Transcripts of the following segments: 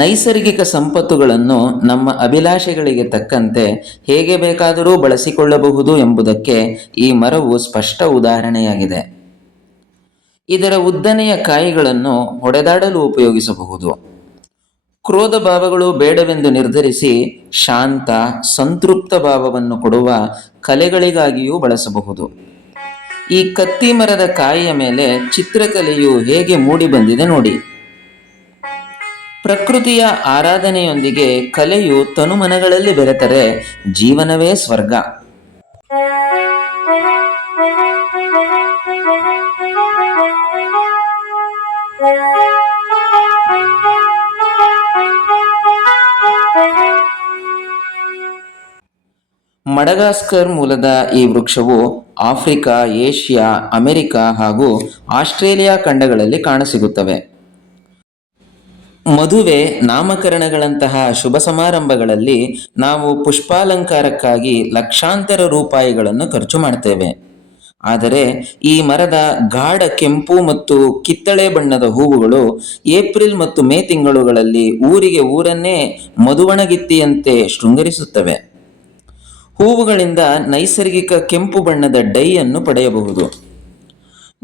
ನೈಸರ್ಗಿಕ ಸಂಪತ್ತುಗಳನ್ನು ನಮ್ಮ ಅಭಿಲಾಷೆಗಳಿಗೆ ತಕ್ಕಂತೆ ಹೇಗೆ ಬೇಕಾದರೂ ಬಳಸಿಕೊಳ್ಳಬಹುದು ಎಂಬುದಕ್ಕೆ ಈ ಮರವು ಸ್ಪಷ್ಟ ಉದಾಹರಣೆಯಾಗಿದೆ. ಇದರ ಉದ್ದನೆಯ ಕಾಯಿಗಳನ್ನು ಹೊಡೆದಾಡಲು ಉಪಯೋಗಿಸಬಹುದು. ಕ್ರೋಧ ಭಾವಗಳು ಬೇಡವೆಂದು ನಿರ್ಧರಿಸಿ ಶಾಂತ, ಸಂತೃಪ್ತ ಭಾವವನ್ನು ಕೊಡುವ ಕಲೆಗಳಿಗಾಗಿಯೂ ಬಳಸಬಹುದು. ಈ ಕತ್ತಿ ಮರದ ಕಾಯಿಯ ಮೇಲೆ ಚಿತ್ರಕಲೆಯು ಹೇಗೆ ಮೂಡಿ ಬಂದಿದೆ ನೋಡಿ. ಪ್ರಕೃತಿಯ ಆರಾಧನೆಯೊಂದಿಗೆ ಕಲೆಯು ತನುಮನಗಳಲ್ಲಿ ಬೆರೆತರೆ ಜೀವನವೇ ಸ್ವರ್ಗ. ಮಡಗಾಸ್ಕರ್ ಮೂಲದ ಈ ವೃಕ್ಷವು ಆಫ್ರಿಕಾ, ಏಷ್ಯಾ, ಅಮೆರಿಕ ಹಾಗೂ ಆಸ್ಟ್ರೇಲಿಯಾ ಖಂಡಗಳಲ್ಲಿ ಕಾಣಸಿಗುತ್ತವೆ. ಮದುವೆ, ನಾಮಕರಣಗಳಂತಹ ಶುಭ ಸಮಾರಂಭಗಳಲ್ಲಿ ನಾವು ಪುಷ್ಪಾಲಂಕಾರಕ್ಕಾಗಿ ಲಕ್ಷಾಂತರ ರೂಪಾಯಿಗಳನ್ನು ಖರ್ಚು ಮಾಡ್ತೇವೆ. ಆದರೆ ಈ ಮರದ ಗಾಢ ಕೆಂಪು ಮತ್ತು ಕಿತ್ತಳೆ ಬಣ್ಣದ ಹೂವುಗಳು ಏಪ್ರಿಲ್ ಮತ್ತು ಮೇ ತಿಂಗಳುಗಳಲ್ಲಿ ಊರಿಗೆ ಊರನ್ನೇ ಮಧುವಣಗಿತ್ತಿಯಂತೆ ಶೃಂಗರಿಸುತ್ತವೆ. ಹೂವುಗಳಿಂದ ನೈಸರ್ಗಿಕ ಕೆಂಪು ಬಣ್ಣದ ಡೈಯನ್ನು ಪಡೆಯಬಹುದು.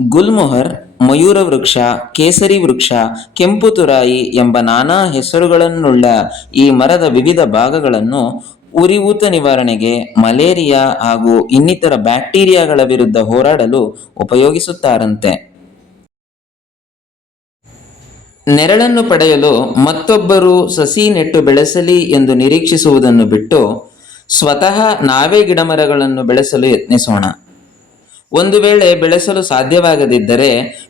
ಗುಲ್ಮೊಹರ್, ಮಯೂರ ವೃಕ್ಷ, ಕೇಸರಿ ವೃಕ್ಷ, ಕೆಂಪು ತುರಾಯಿ ಎಂಬ ನಾನಾ ಹೆಸರುಗಳನ್ನುಳ್ಳ ಈ ಮರದ ವಿವಿಧ ಭಾಗಗಳನ್ನು ಉರಿಯೂತ ನಿವಾರಣೆಗೆ, ಮಲೇರಿಯಾ ಹಾಗೂ ಇನ್ನಿತರ ಬ್ಯಾಕ್ಟೀರಿಯಾಗಳ ವಿರುದ್ಧ ಹೋರಾಡಲು ಉಪಯೋಗಿಸುತ್ತಾರಂತೆ. ನೆರಳನ್ನು ಪಡೆಯಲು ಮತ್ತೊಬ್ಬರು ಸಸಿ ನೆಟ್ಟು ಬೆಳೆಸಲಿ ಎಂದು ನಿರೀಕ್ಷಿಸುವುದನ್ನು ಬಿಟ್ಟು ಸ್ವತಃ ನಾವೇ ಗಿಡಮರಗಳನ್ನು ಬೆಳೆಸಲು ಯತ್ನಿಸೋಣ. ಒಂದು ವೇಳೆ ಬೆಳೆಸಲು ಸಾಧ್ಯವಾಗದಿದ್ದರೆ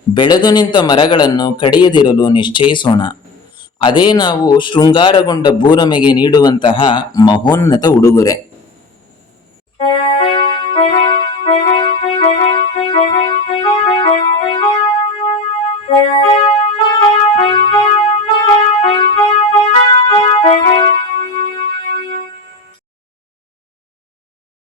ಬೆಳೆದು ನಿಂತ ಮರಗಳನ್ನು ಕಡಿಯದಿರಲು ನಿಶ್ಚಯಿಸೋಣ. ಅದೇ ನಾವು ಶೃಂಗಾರಗೊಂಡ ಭೂರಮೆಗೆ ನೀಡುವಂತಹ ಮಹೋನ್ನತ ಉಡುಗೊರೆ.